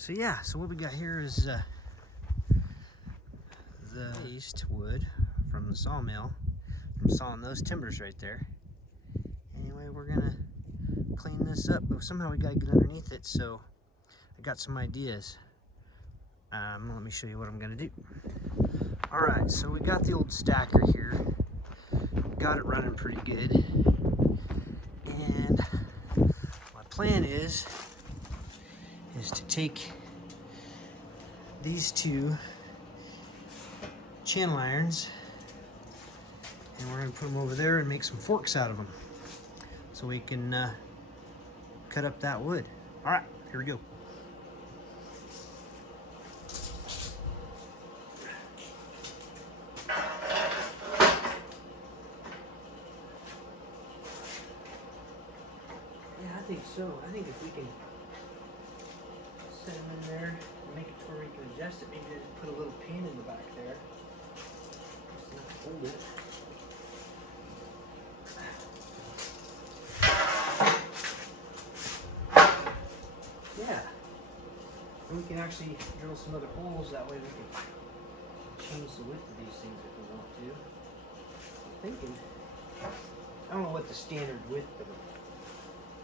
So yeah, so what we got here is the waste wood from the sawmill, from sawing those timbers right there. Anyway, we're gonna clean this up, but somehow we gotta get underneath it, so I got some ideas. Let me show you what I'm gonna do. All right, so we got the old stacker here. Got it running pretty good. And my plan is to take these two channel irons and we're gonna put them over there and make some forks out of them so we can cut up that wood. All right, here we go. Yeah, I think so. I think if we can set them in there and make it to where we can adjust it, maybe just put a little pin in the back there. Just enough to hold it. Yeah. And we can actually drill some other holes, that way we can change the width of these things if we want to. I'm thinking, I don't know what the standard width of a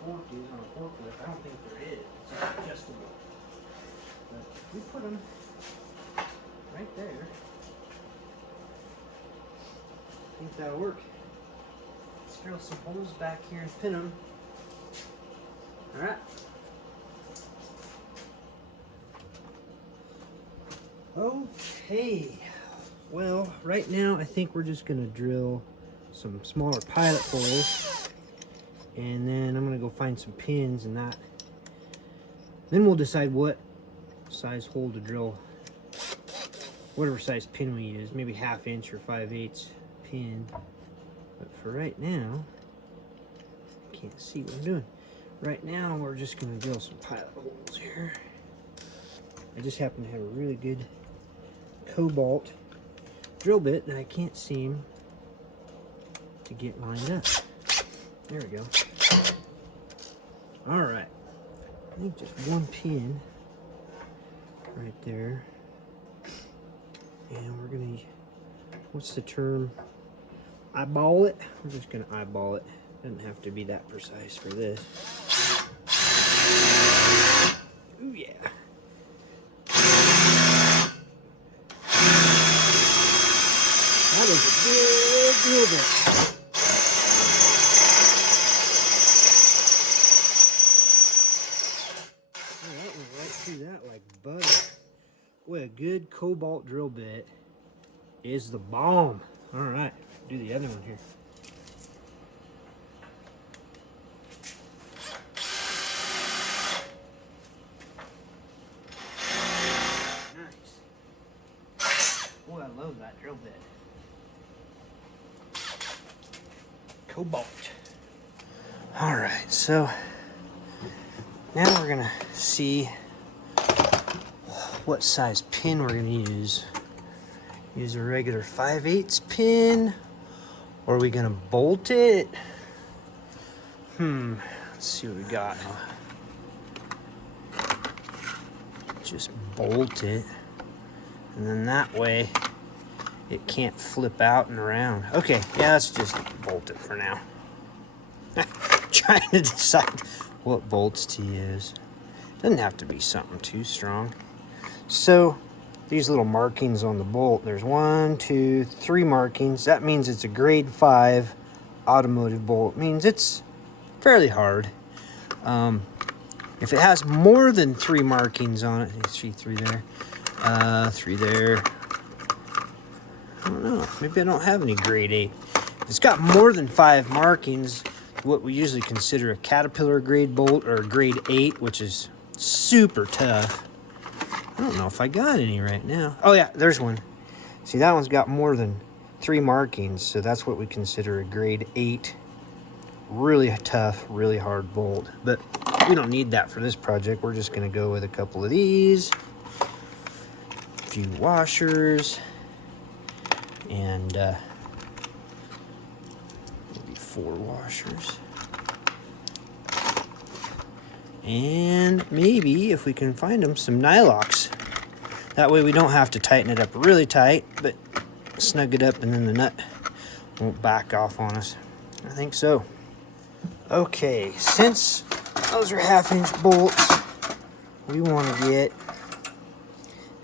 fork is on a forklift. I don't think there is. It's just adjustable. But if we put them right there, I think that'll work. Let's drill some holes back here and pin them. All right. Okay. Well, right now I think we're just gonna drill some smaller pilot holes, and then I'm gonna go find some pins and that. Then we'll decide what size hole to drill, whatever size pin we use, maybe 1/2 inch or 5/8 pin. But for right now, I can't see what I'm doing. Right now, we're just gonna drill some pilot holes here. I just happen to have a really good cobalt drill bit that I can't seem to get lined up. There we go. All right. I think just one pin right there. And we're gonna, what's the term? Eyeball it? We're just gonna eyeball it. Doesn't have to be that precise for this. Ooh, yeah. That is a big drill bit. That went right through that like butter. Boy, a good cobalt drill bit is the bomb. All right, do the other one here. Nice. Boy, I love that drill bit. Cobalt. All right, so now we're gonna see what size pin we're gonna use. Use a regular 5/8 pin, or are we gonna bolt it? Let's see what we got. Just bolt it, and then that way it can't flip out and around. Okay, yeah, let's just bolt it for now. Trying to decide what bolts to use. Doesn't have to be something too strong. So these little markings on the bolt, there's 1, 2, 3 markings. That means it's a grade 5 automotive bolt. It means it's fairly hard. If it has more than 3 markings on it, you see 3 there, 3 there. I don't know, maybe I don't have any grade 8. If it's got more than 5 markings, what we usually consider a Caterpillar grade bolt, or a grade 8, which is super tough. I don't know if I got any right now. Oh yeah, there's one. See, that one's got more than 3 markings, so that's what we consider a grade 8. Really tough, really hard bolt. But we don't need that for this project. We're just gonna go with a couple of these, a few washers, and maybe 4 washers. And maybe, if we can find them, some nylocks. That way we don't have to tighten it up really tight, but snug it up and then the nut won't back off on us. I think so. Okay, since those are 1/2-inch bolts, we want to get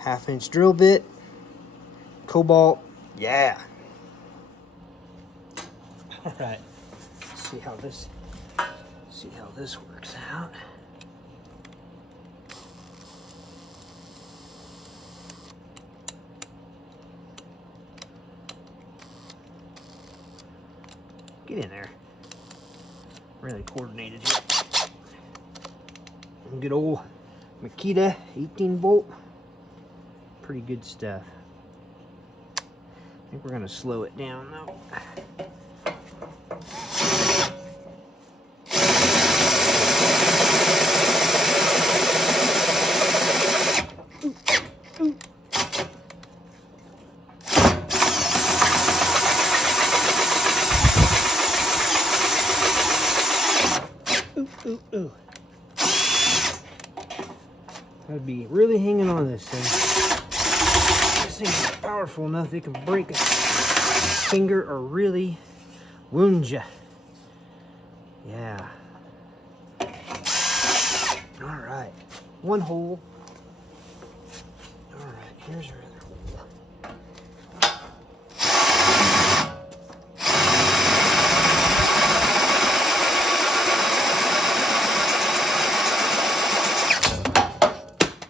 1/2-inch drill bit, cobalt, yeah. All right, see how this works out. Get in there. Really coordinated here. Good old Makita 18-volt. Pretty good stuff. I think we're gonna slow it down though. Ooh. I'd be really hanging on this thing. This thing's powerful enough it can break a finger or really wound you. Yeah. All right. One hole. All right. Here's our other hole.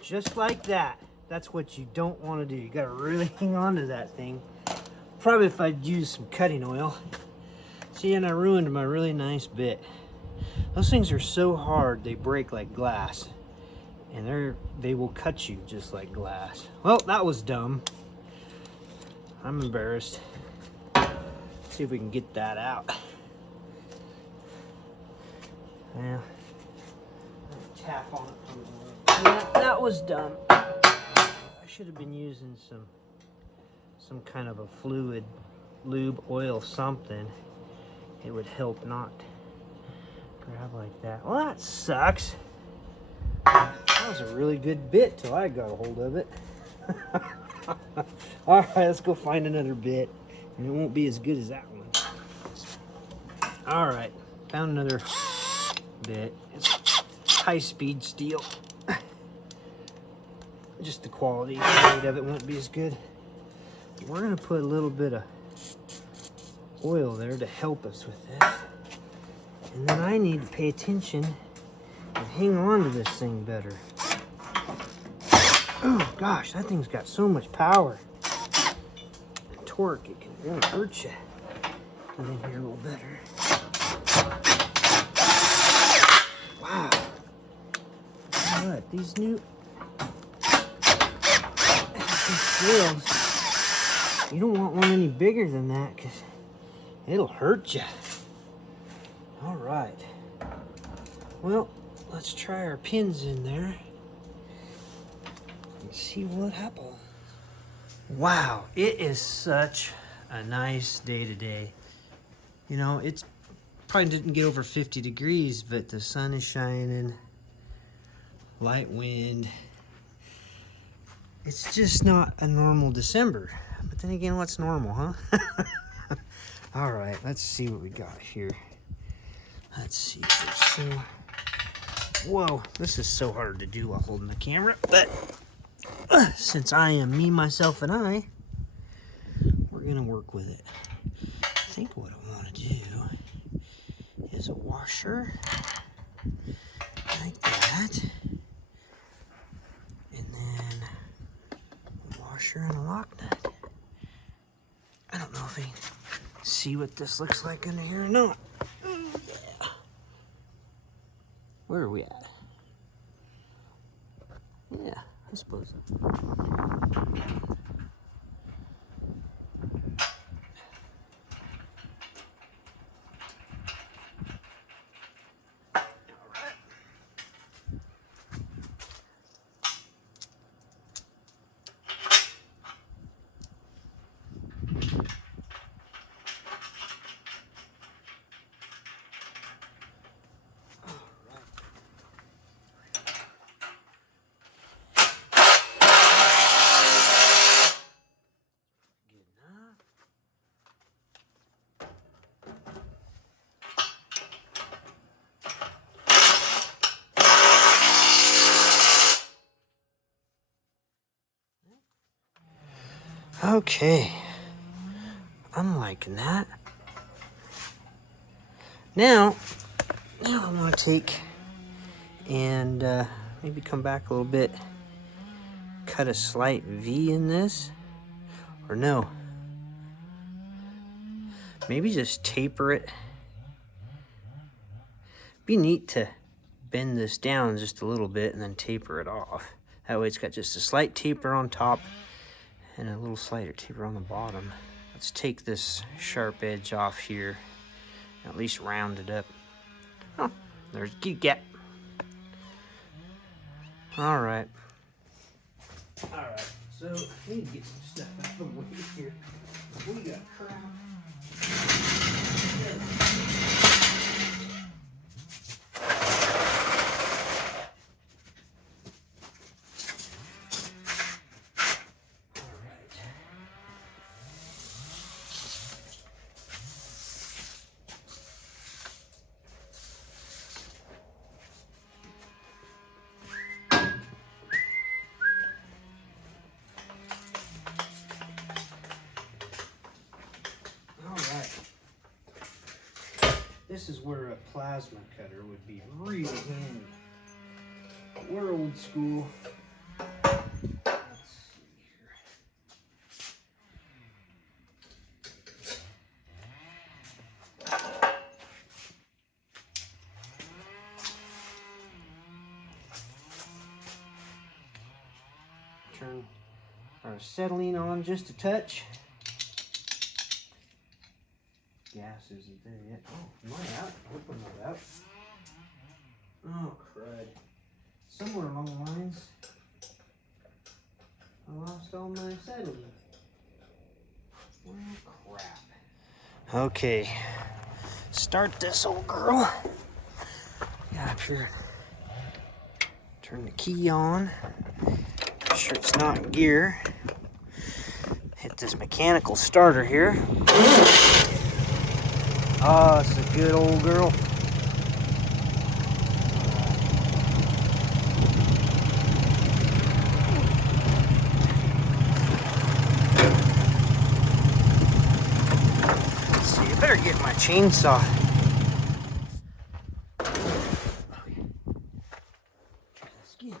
Just like that. That's what you don't want to do. You gotta really hang on to that thing. Probably if I'd used some cutting oil. See, and I ruined my really nice bit. Those things are so hard they break like glass. And they will cut you just like glass. Well, that was dumb. I'm embarrassed. Let's see if we can get that out. Well, tap on it from the way. Yeah, that was dumb. I should have been using some kind of a fluid, lube, oil, something. It would help not grab like that. Well, that sucks. That was a really good bit till I got a hold of it. All right, let's go find another bit. And it won't be as good as that one. All right, found another bit. It's high-speed steel. Just the quality of it won't be as good. We're gonna put a little bit of oil there to help us with this. And then I need to pay attention and hang on to this thing better. Oh gosh, that thing's got so much power and torque, it can really hurt you. Get in here a little better. Wow. What, these new drills, you don't want one any bigger than that because it'll hurt you. All right. Well, let's try our pins in there and see what happens. Wow, it is such a nice day today. You know, it's probably didn't get over 50 degrees, but the sun is shining, light wind. It's just not a normal December. But then again, what's normal, huh? All right, let's see what we got here. Let's see. So, whoa, this is so hard to do while holding the camera. But since I am me, myself, and I, we're going to work with it. I think what I want to do is a washer like that. And then washer and a lock nut. I don't know if I can see what this looks like under here or not. Yeah. Where are we at? Yeah, I suppose. Okay, I'm liking that. Now I'm gonna take and maybe come back a little bit, cut a slight V in this, or no, maybe just taper it. Be neat to bend this down just a little bit and then taper it off. That way it's got just a slight taper on top and a little slighter taper on the bottom. Let's take this sharp edge off here, at least round it up. Oh, there's a key gap. All right, so I need to get some stuff out of the way here. We got crap. This is where a plasma cutter would be really handy. We're old school. Let's see here. Turn our acetylene on just a touch. Gas isn't there yet. Oh, am I out? I hope I'm not out. Oh, crud. Somewhere along the lines, I lost all my acetylene. Well, crap. Okay. Start this old girl. Yeah, up here. Turn the key on. Make sure it's not in gear. Hit this mechanical starter here. Oh, it's a good old girl. Let's see, I better get my chainsaw. Try this again.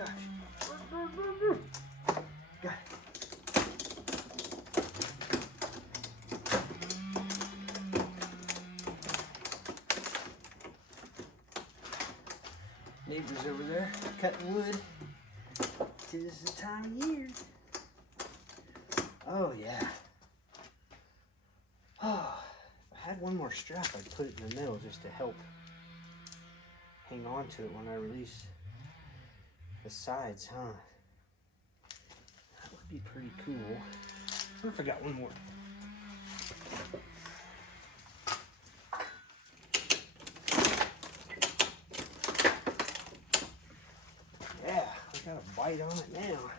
gosh. Got it. Neighbors over there cutting wood. 'Tis the time of year. Oh yeah. Oh, if I had one more strap, I'd put it in the middle just to help hang on to it when I release the sides, huh? That would be pretty cool. I wonder if I got one more. Yeah, I got a bite on it now.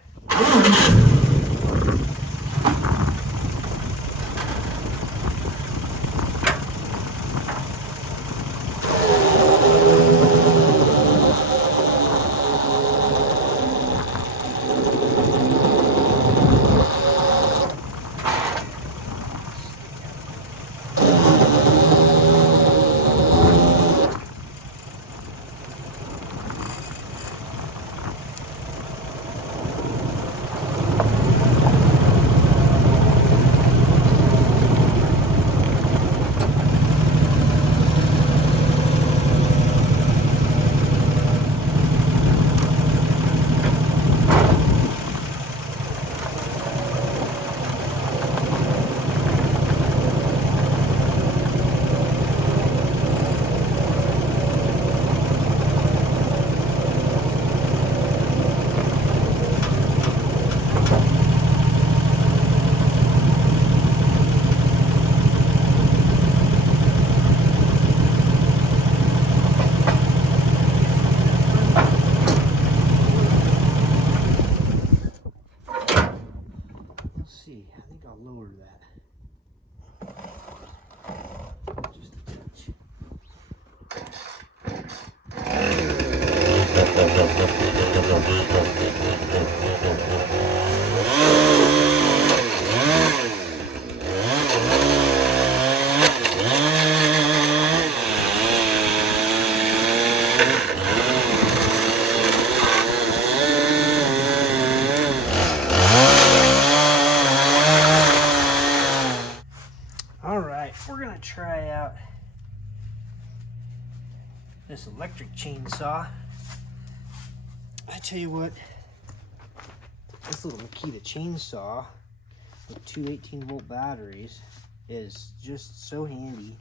I think I'll lower that. Just a touch. Alright, we're going to try out this electric chainsaw. I tell you what, this little Makita chainsaw with two 18-volt batteries is just so handy.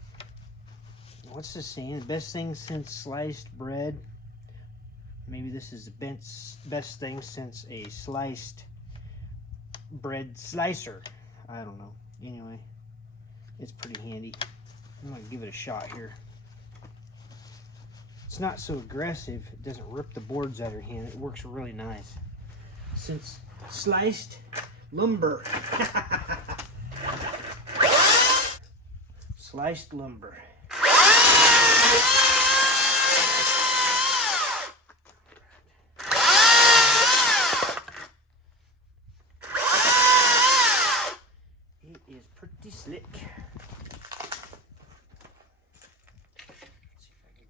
What's the saying? The best thing since sliced bread. Maybe this is the best thing since a sliced bread slicer. I don't know. Anyway, it's pretty handy. I'm going to give it a shot here. It's not so aggressive. It doesn't rip the boards out of your hand. It works really nice. Since sliced lumber. Sliced lumber. It is pretty slick.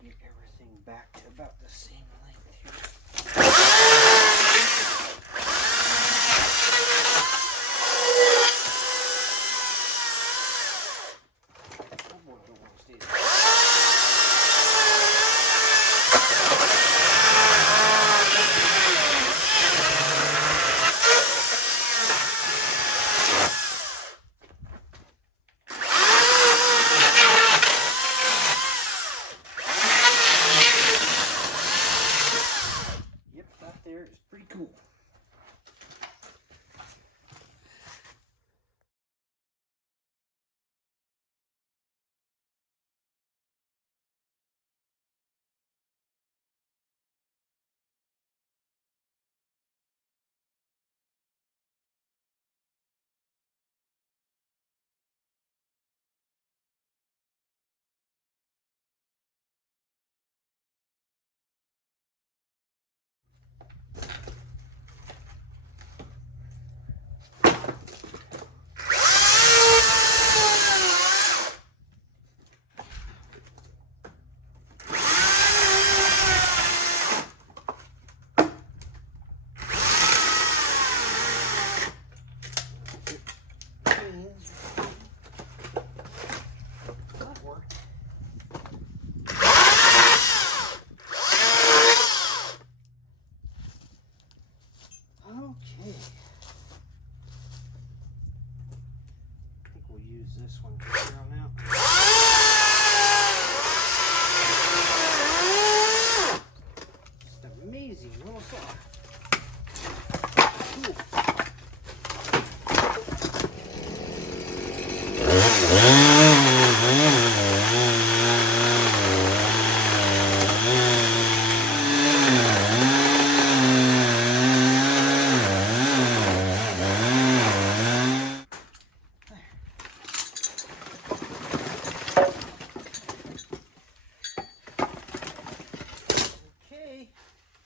Get everything back to about the same length here. Oh boy, don't want to stay there. use this one from here on out. Just amazing little saw. Cool.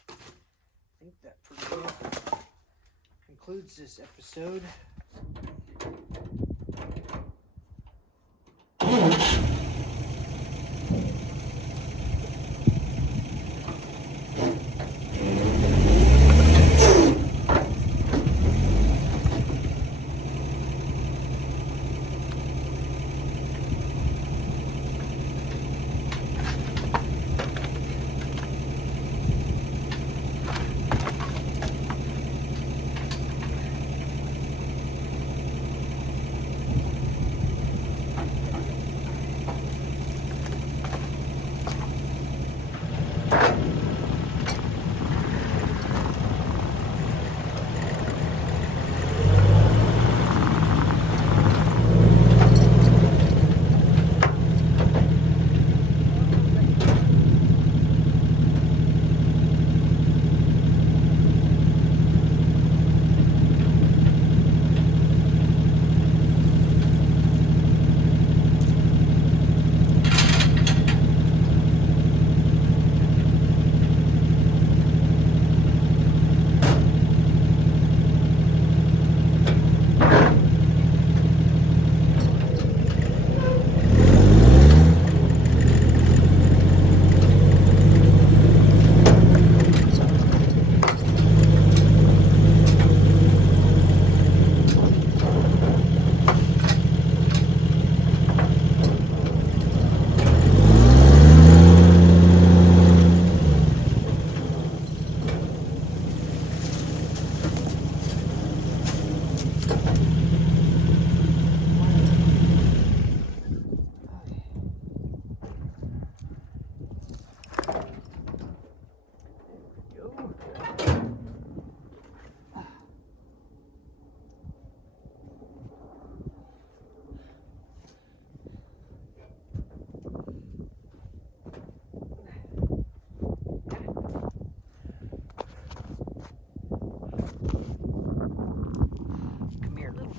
I think that pretty well concludes this episode.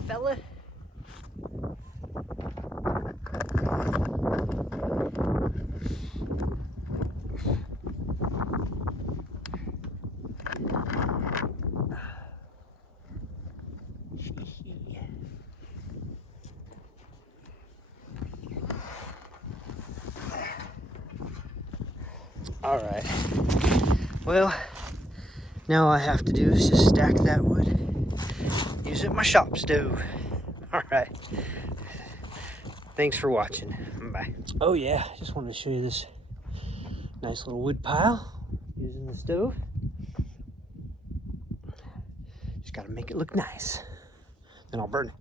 Fella. All right. Well, now all I have to do is just stack that wood. Use it in my shop stove. All right. Thanks for watching. Bye. Oh yeah, just wanted to show you this nice little wood pile using the stove. Just gotta make it look nice. Then I'll burn it.